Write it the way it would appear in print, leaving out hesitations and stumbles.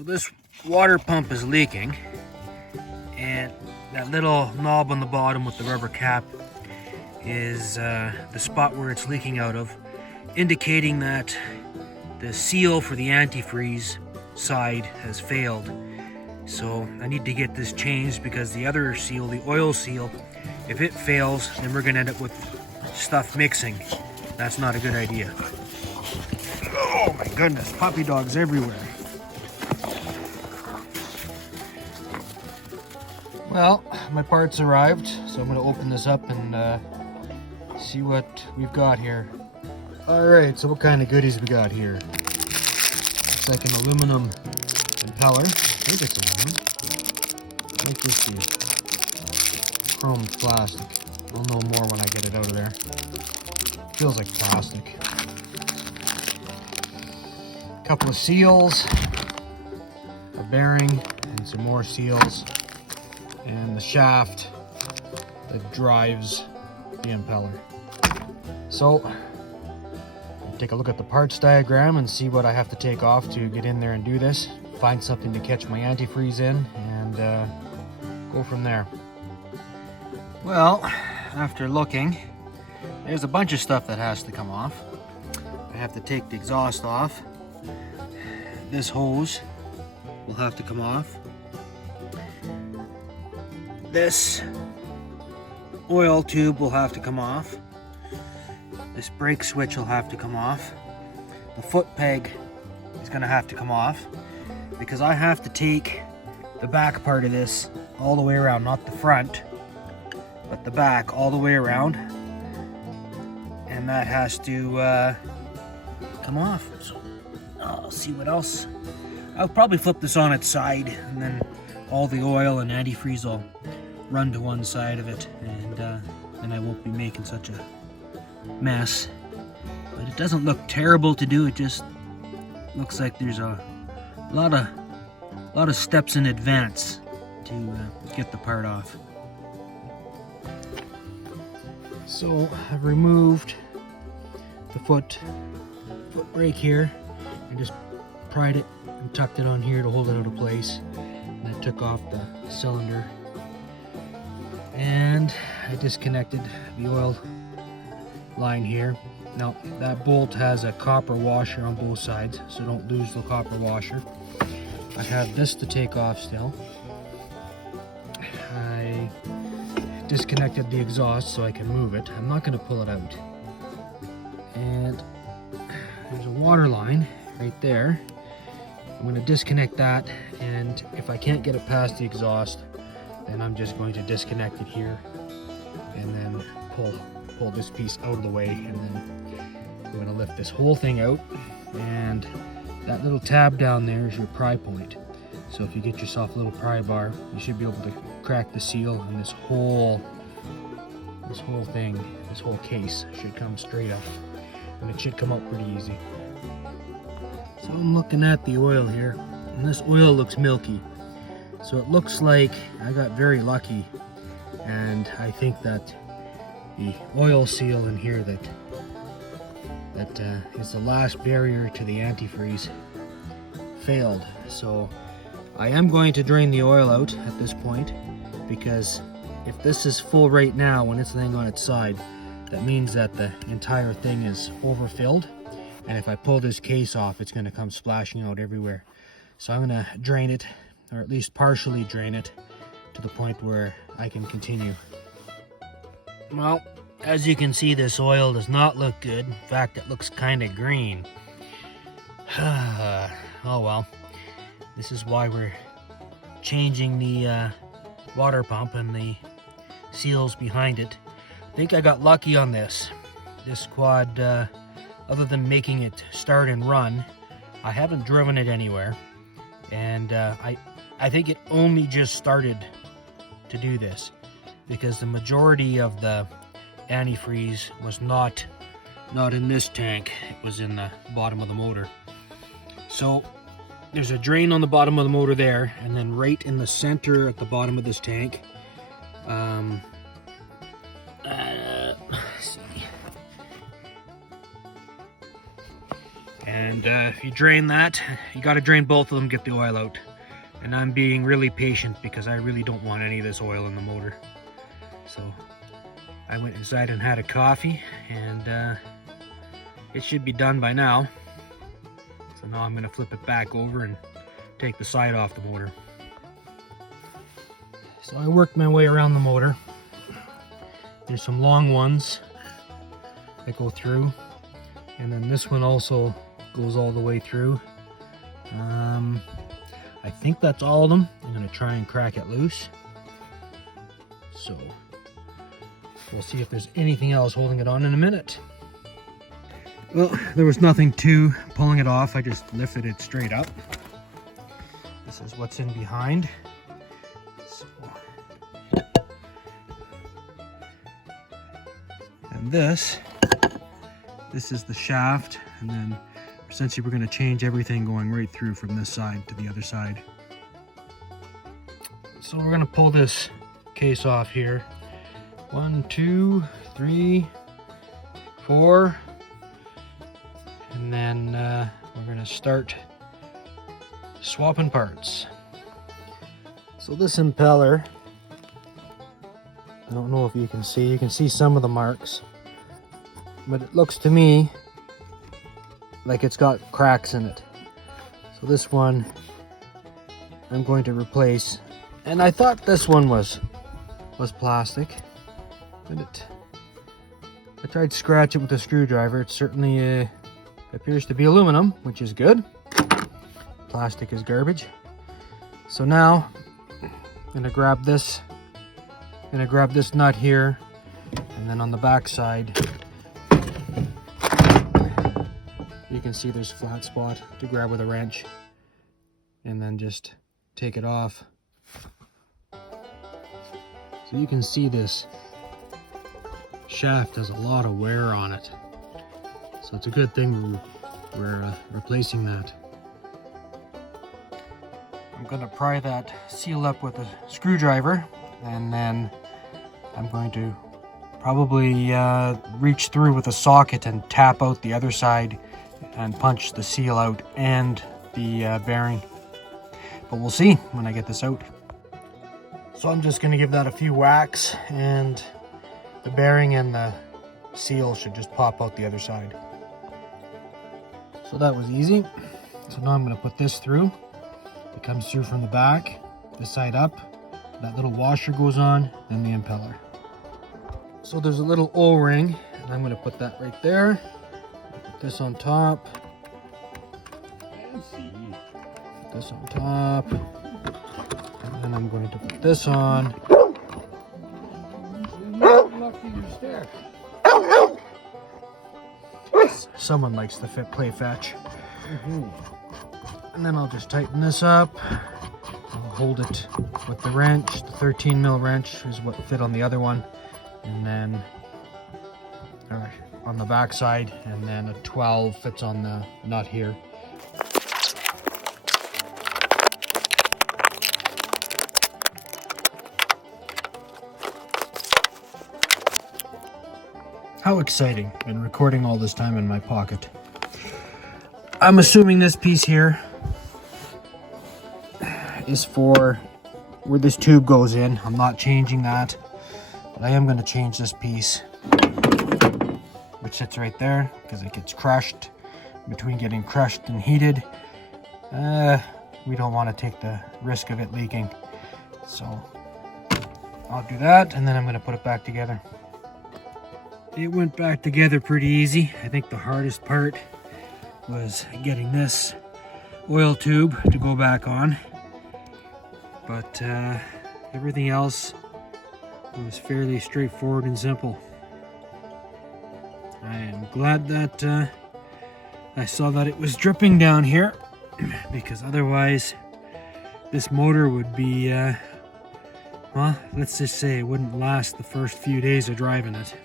So this water pump is leaking, and that little knob on the bottom with the rubber cap is the spot where it's leaking out of, indicating that the seal for the antifreeze side has failed. So I need to get this changed because the other seal, the oil seal, if it fails, then we're gonna end up with stuff mixing. That's not a good idea. Oh my goodness, puppy dogs everywhere. Well, my parts arrived, so I'm going to open this up and see what we've got here. Alright, so what kind of goodies we got here? It's like an aluminum impeller. I think it's aluminum. Might just be chrome plastic. I'll know more when I get it out of there. Feels like plastic. A couple of seals, a bearing, and some more seals. And the shaft that drives the impeller. So, I'll take a look at the parts diagram and see what I have to take off to get in there and do this. Find something to catch my antifreeze in and go from there. Well, after looking, there's a bunch of stuff that has to come off. I have to take the exhaust off. This hose will have to come off. This oil tube will have to come off. This brake switch will have to come off. The foot peg is going to have to come off because I have to take the back part of this all the way around, not the front, but the back all the way around, and that has to come off. So I'll see what else. I'll probably flip this on its side, and then all the oil and antifreeze will run to one side of it, and then I won't be making such a mess. But it doesn't look terrible to do. It just looks like there's a lot of steps in advance to get the part off. So I've removed the foot brake here and just pried it and tucked it on here to hold it out of place. And I took off the cylinder. And I disconnected the oil line here. Now that bolt has a copper washer on both sides, so don't lose the copper washer. I have this to take off still. I disconnected the exhaust so I can move it. I'm not going to pull it out. And there's a water line right there. I'm going to disconnect that, and if I can't get it past the exhaust, then I'm just going to disconnect it here and then pull this piece out of the way, and then I'm going to lift this whole thing out, and that little tab down there is your pry point. So if you get yourself a little pry bar, you should be able to crack the seal, and this whole thing, this whole case should come straight up, and it should come out pretty easy. So I'm looking at the oil here, and this oil looks milky. So it looks like I got very lucky, and I think that the oil seal in here that is the last barrier to the antifreeze failed. So I am going to drain the oil out at this point, because if this is full right now when it's laying on its side, that means that the entire thing is overfilled, and if I pull this case off, it's going to come splashing out everywhere. So I'm going to drain it, or at least partially drain it, to the point where I can continue. Well, as you can see, this oil does not look good. In fact, it looks kind of green. Oh well. This is why we're changing the water pump and the seals behind it. I think I got lucky on this quad. Other than making it start and run, I haven't driven it anywhere, and I think it only just started to do this, because the majority of the antifreeze was not in this tank. It was in the bottom of the motor. So there's a drain on the bottom of the motor there, and then right in the center at the bottom of this tank, let's see. And if you drain that, you got to drain both of them, get the oil out. And I'm being really patient because I really don't want any of this oil in the motor. So I went inside and had a coffee, and it should be done by now. So now I'm going to flip it back over and take the side off the motor. So I worked my way around the motor. There's some long ones that go through, and then this one also goes all the way through. I think that's all of them. I'm going to try and crack it loose. So we'll see if there's anything else holding it on in a minute. Well, there was nothing to pulling it off. I just lifted it straight up. This is what's in behind. So, and this is the shaft, and then essentially we're going to change everything going right through from this side to the other side. So we're going to pull this case off here. 1, 2, 3, 4, and then we're going to start swapping parts. So this impeller, I don't know if you can see some of the marks, but it looks to me like it's got cracks in it. So this one I'm going to replace, and I thought this one was plastic, but I tried to scratch it with a screwdriver. It certainly appears to be aluminum, which is good. Plastic is garbage. So now I'm gonna grab this nut here, and then on the back side you can see there's a flat spot to grab with a wrench, and then just take it off. So you can see this shaft has a lot of wear on it. So it's a good thing we're replacing that. I'm going to pry that seal up with a screwdriver, and then I'm going to probably reach through with a socket and tap out the other side and punch the seal out and the bearing. But we'll see when I get this out. So I'm just going to give that a few whacks, and the bearing and the seal should just pop out the other side. So that was easy. So now I'm going to put this through. It comes through from the back, this side up. That little washer goes on, then the impeller. So there's a little O-ring, and I'm going to put that right there. Put this on top. Put this on top. And then I'm going to put this on. Someone likes to play fetch. And then I'll just tighten this up. I'll hold it with the wrench. The 13 mil wrench is what fit on the other one. And then on the back side, and then a 12 fits on the nut here. How exciting, been recording all this time in my pocket. I'm assuming this piece here is for where this tube goes in. I'm not changing that, but I am going to change this piece, which sits right there, because it gets crushed. Between getting crushed and heated, we don't want to take the risk of it leaking. So I'll do that, and then I'm going to put it back together. It went back together pretty easy. I think the hardest part was getting this oil tube to go back on, but everything else was fairly straightforward and simple. I am glad that I saw that it was dripping down here, because otherwise this motor would be well, let's just say it wouldn't last the first few days of driving it.